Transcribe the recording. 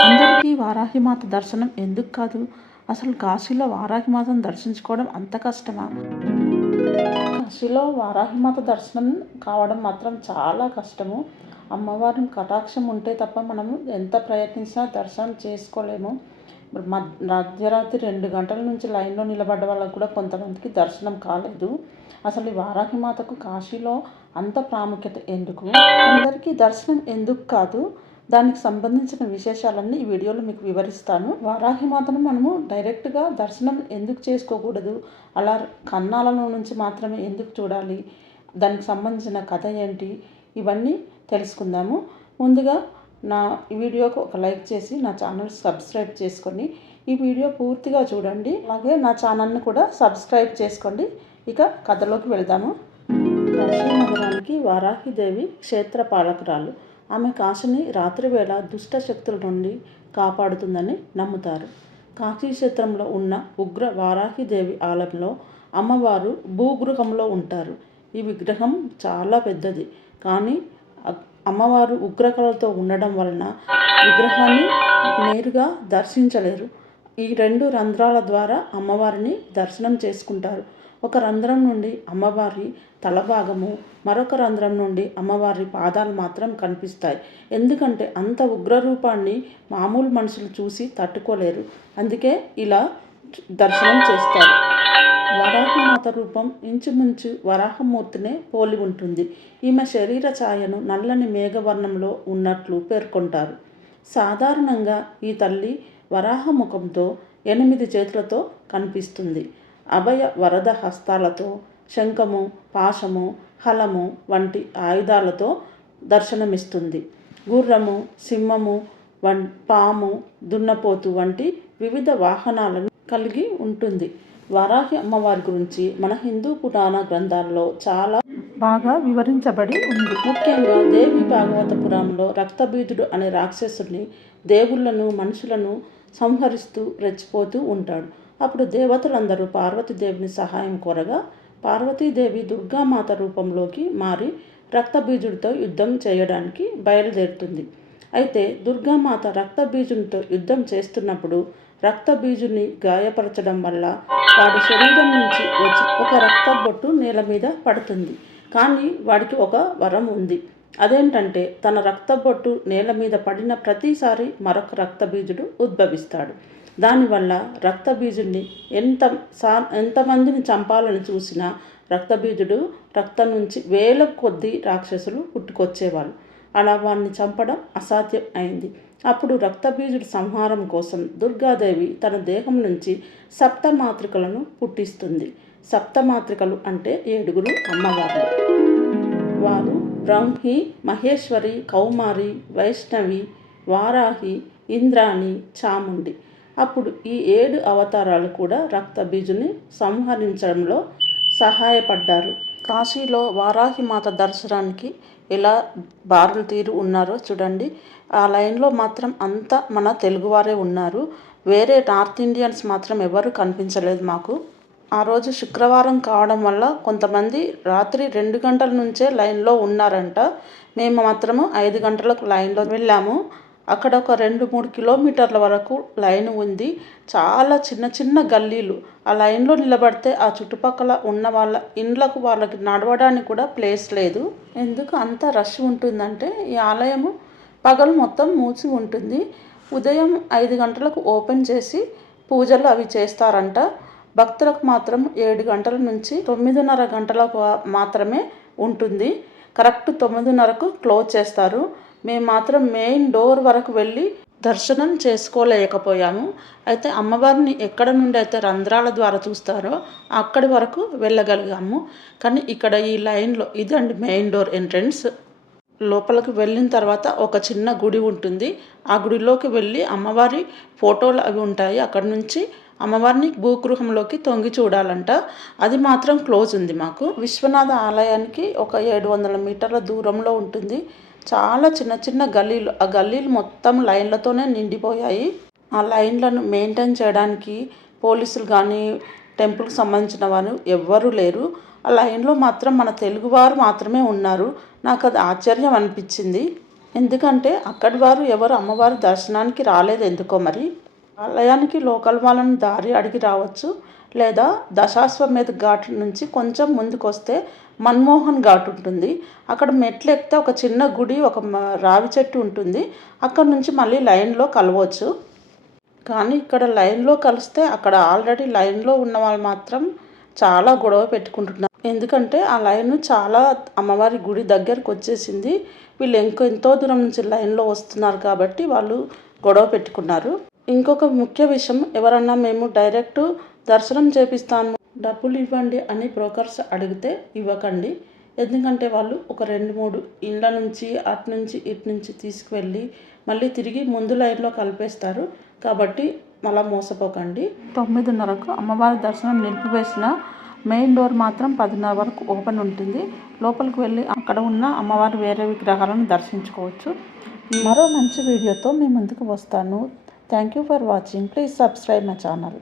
అందరికీ వారాహిమాత దర్శనం ఎందుకు కాదు? అసలు కాశీలో వారాహిమాతను దర్శించుకోవడం అంత కష్టమా? కాశీలో వారాహిమాత దర్శనం కావడం మాత్రం చాలా కష్టము. అమ్మవారి కటాక్షం ఉంటే తప్ప మనము ఎంత ప్రయత్నించినా దర్శనం చేసుకోలేము. మధ్యరాత్రి 2 గంటల నుంచి లైన్లో నిలబడ్డ వాళ్ళకు కూడా కొంతమందికి దర్శనం కాలేదు. అసలు ఈ వారాహిమాతకు కాశీలో అంత ప్రాముఖ్యత ఎందుకు? అందరికీ దర్శనం ఎందుకు కాదు? దానికి సంబంధించిన విశేషాలన్నీ ఈ వీడియోలో మీకు వివరిస్తాను. వారాహిమాతను మనము డైరెక్ట్గా దర్శనం ఎందుకు చేసుకోకూడదు, అలా కన్నాలలో నుంచి మాత్రమే ఎందుకు చూడాలి, దానికి సంబంధించిన కథ ఏంటి, ఇవన్నీ తెలుసుకుందాము. ముందుగా నా ఈ వీడియోకు ఒక లైక్ చేసి నా ఛానల్ సబ్స్క్రైబ్ చేసుకొని ఈ వీడియో పూర్తిగా చూడండి. అలాగే నా ఛానల్ని కూడా సబ్స్క్రైబ్ చేసుకోండి. ఇక కథలోకి వెళ్దాము. కాశీ నగరానికి వారాహిదేవి క్షేత్ర పాలకురాలు. ఆమె కాశీని రాత్రివేళ దుష్ట శక్తుల నుండి కాపాడుతుందని నమ్ముతారు. కాశీ క్షేత్రంలో ఉన్న ఉగ్ర వారాహిదేవి ఆలయంలో అమ్మవారు భూగృహంలో ఉంటారు. ఈ విగ్రహం చాలా పెద్దది, కానీ అమ్మవారు ఉగ్రకళతో ఉండడం వలన విగ్రహాన్ని నేరుగా దర్శించలేరు. ఈ 2 రంధ్రాల ద్వారా అమ్మవారిని దర్శనం చేసుకుంటారు. ఒక రంధ్రం నుండి అమ్మవారి తలభాగము, మరొక రంధ్రం నుండి అమ్మవారి పాదాలు మాత్రం కనిపిస్తాయి. ఎందుకంటే అంత ఉగ్రరూపాన్ని మామూలు మనుషులు చూసి తట్టుకోలేరు. అందుకే ఇలా దర్శనం చేస్తారు. వరాహమాత రూపం ఇంచుమించు వరాహమూర్తినే పోలి ఉంటుంది. ఈమె శరీర ఛాయను నల్లని మేఘవర్ణంలో ఉన్నట్లు పేర్కొంటారు. సాధారణంగా ఈ తల్లి వరాహముఖంతో 8 చేతులతో కనిపిస్తుంది. అభయ వరద హస్తాలతో, శంఖము, పాశము, హలము వంటి ఆయుధాలతో దర్శనమిస్తుంది. గుర్రము, సింహము, పాము, దున్నపోతు వంటి వివిధ వాహనాలను కలిగి ఉంటుంది. వారాహి అమ్మవారి గురించి మన హిందూ పురాణ గ్రంథాల్లో చాలా బాగా వివరించబడి ఉంది. ముఖ్యంగా దేవి భాగవత పురాణంలో రక్తబీజుడు అనే రాక్షసుడిని దేవుళ్లను, మనుషులను సంహరిస్తూ రెచ్చిపోతూ ఉంటాడు. అప్పుడు దేవతలందరూ పార్వతీదేవిని సహాయం కోరగా పార్వతీదేవి దుర్గామాత రూపంలోకి మారి రక్తబీజుడితో యుద్ధం చేయడానికి బయలుదేరుతుంది. అయితే దుర్గామాత రక్తబీజునితో యుద్ధం చేస్తున్నప్పుడు రక్తబీజుని గాయపరచడం వల్ల వాడి శరీరం నుంచి వచ్చి ఒక రక్తబొట్టు నేల మీద పడుతుంది. కానీ వాడికి ఒక వరం ఉంది. అదేంటంటే తన రక్తబొట్టు నేల మీద పడిన ప్రతిసారి మరొక రక్తబీజుడు ఉద్భవిస్తాడు. దానివల్ల రక్తబీజుడిని ఎంతమందిని చంపాలని చూసినా రక్తబీజుడు రక్తం నుంచి వేల కొద్దీ రాక్షసులు పుట్టుకొచ్చేవాళ్ళు. అలా వాడిని చంపడం అసాధ్యం అయింది. అప్పుడు రక్తబీజుడి సంహారం కోసం దుర్గాదేవి తన దేహం నుంచి సప్తమాతృకలను పుట్టిస్తుంది. సప్తమాతృకలు అంటే 7 అమ్మవార్లు. వారు బ్రహ్మి, మహేశ్వరి, కౌమారి, వైష్ణవి, వారాహి, ఇంద్రాణి, చాముండి. అప్పుడు ఈ 7 అవతారాలు కూడా రక్తబీజుని సంహరించడంలో సహాయపడ్డారు. కాశీలో వారాహిమాత దర్శనానికి ఎలా బారులు తీరు ఉన్నారో చూడండి. ఆ లైన్లో మాత్రం అంతా మన తెలుగువారే ఉన్నారు. వేరే నార్త్ ఇండియన్స్ మాత్రం ఎవరు కనిపించలేదు మాకు. ఆ రోజు శుక్రవారం కావడం వల్ల కొంతమంది రాత్రి 2 గంటల నుంచే లైన్లో ఉన్నారంట. మేము మాత్రము 5 గంటలకు లైన్లో వెళ్ళాము. అక్కడ ఒక 2-3 కిలోమీటర్ల వరకు లైన్ ఉంది. చాలా చిన్న చిన్న గల్లీలు. ఆ లైన్లో నిలబడితే ఆ చుట్టుపక్కల ఉన్న వాళ్ళ ఇండ్లకు వాళ్ళకి నడవడానికి కూడా ప్లేస్ లేదు. ఎందుకు అంత రష్ ఉంటుందంటే ఈ ఆలయము పగలు మొత్తం మూసి ఉంటుంది. ఉదయం 5 గంటలకు ఓపెన్ చేసి పూజలు అవి చేస్తారంట. భక్తులకు మాత్రం 7 గంటల నుంచి 9:30 గంటలకు మాత్రమే ఉంటుంది. కరెక్ట్ 9:30కు క్లోజ్ చేస్తారు. మేము మాత్రం మెయిన్ డోర్ వరకు వెళ్ళి దర్శనం చేసుకోలేకపోయాము. అయితే అమ్మవారిని ఎక్కడ నుండి అయితే రంధ్రాల ద్వారా చూస్తారో అక్కడి వరకు వెళ్ళగలిగాము. కానీ ఇక్కడ ఈ లైన్లో ఇదండి మెయిన్ డోర్ ఎంట్రన్స్. లోపలికి వెళ్ళిన తర్వాత ఒక చిన్న గుడి ఉంటుంది. ఆ గుడిలోకి వెళ్ళి అమ్మవారి ఫోటోలు అవి ఉంటాయి. అక్కడి నుంచి అమ్మవారిని భూగృహంలోకి తొంగి చూడాలంట. అది మాత్రం క్లోజ్ ఉంది మాకు. విశ్వనాథ ఆలయానికి ఒక 700 మీటర్ల దూరంలో ఉంటుంది. చాలా చిన్న చిన్న గల్లీలు. ఆ గల్లీలు మొత్తం లైన్లతోనే నిండిపోయాయి. ఆ లైన్లను మెయింటైన్ చేయడానికి పోలీసులు కానీ టెంపుల్కి సంబంధించిన వారు ఎవ్వరూ లేరు. ఆ లైన్లో మాత్రం మన తెలుగువారు మాత్రమే ఉన్నారు. నాకు అది ఆశ్చర్యం అనిపించింది. ఎందుకంటే అక్కడి వారు ఎవరు అమ్మవారి దర్శనానికి రాలేదు ఎందుకో మరి. ఆలయానికి లోకల్ వాళ్ళని దారి అడిగి రావచ్చు, లేదా దశాశ్వమేధ ఘాట్ నుంచి కొంచెం ముందుకొస్తే మన్మోహన్ ఘాట్ ఉంటుంది. అక్కడ మెట్లు ఎక్కితే ఒక చిన్న గుడి, ఒక రావి చెట్టు ఉంటుంది. అక్కడ నుంచి మళ్ళీ లైన్లో కలవచ్చు. కానీ ఇక్కడ లైన్లో కలిస్తే అక్కడ ఆల్రెడీ లైన్లో ఉన్న వాళ్ళు మాత్రం చాలా గొడవ పెట్టుకుంటున్నారు. ఎందుకంటే ఆ లైన్ చాలా అమ్మవారి గుడి దగ్గరకు వచ్చేసింది. వీళ్ళు ఎంతో దూరం నుంచి లైన్లో వస్తున్నారు కాబట్టి వాళ్ళు గొడవ పెట్టుకున్నారు. ఇంకొక ముఖ్య విషయం, ఎవరన్నా మేము డైరెక్ట్ దర్శనం చేపిస్తాము, డబ్బులు ఇవ్వండి అని బ్రోకర్స్ అడిగితే ఇవ్వకండి. ఎందుకంటే వాళ్ళు ఒక 2-3 ఇళ్ళ నుంచి అటు నుంచి ఇటు నుంచి తీసుకువెళ్ళి మళ్ళీ తిరిగి ముందు లైన్లో కలిపేస్తారు. కాబట్టి మళ్ళీ మోసపోకండి. 9:30కు అమ్మవారి దర్శనం నిలిపివేసిన మెయిన్ డోర్ మాత్రం 10:30 వరకు ఓపెన్ ఉంటుంది. లోపలికి వెళ్ళి అక్కడ ఉన్న అమ్మవారి వేరే విగ్రహాలను దర్శించుకోవచ్చు. మరో మంచి వీడియోతో మీ ముందుకు వస్తాను. Thank you for watching. Please subscribe my channel.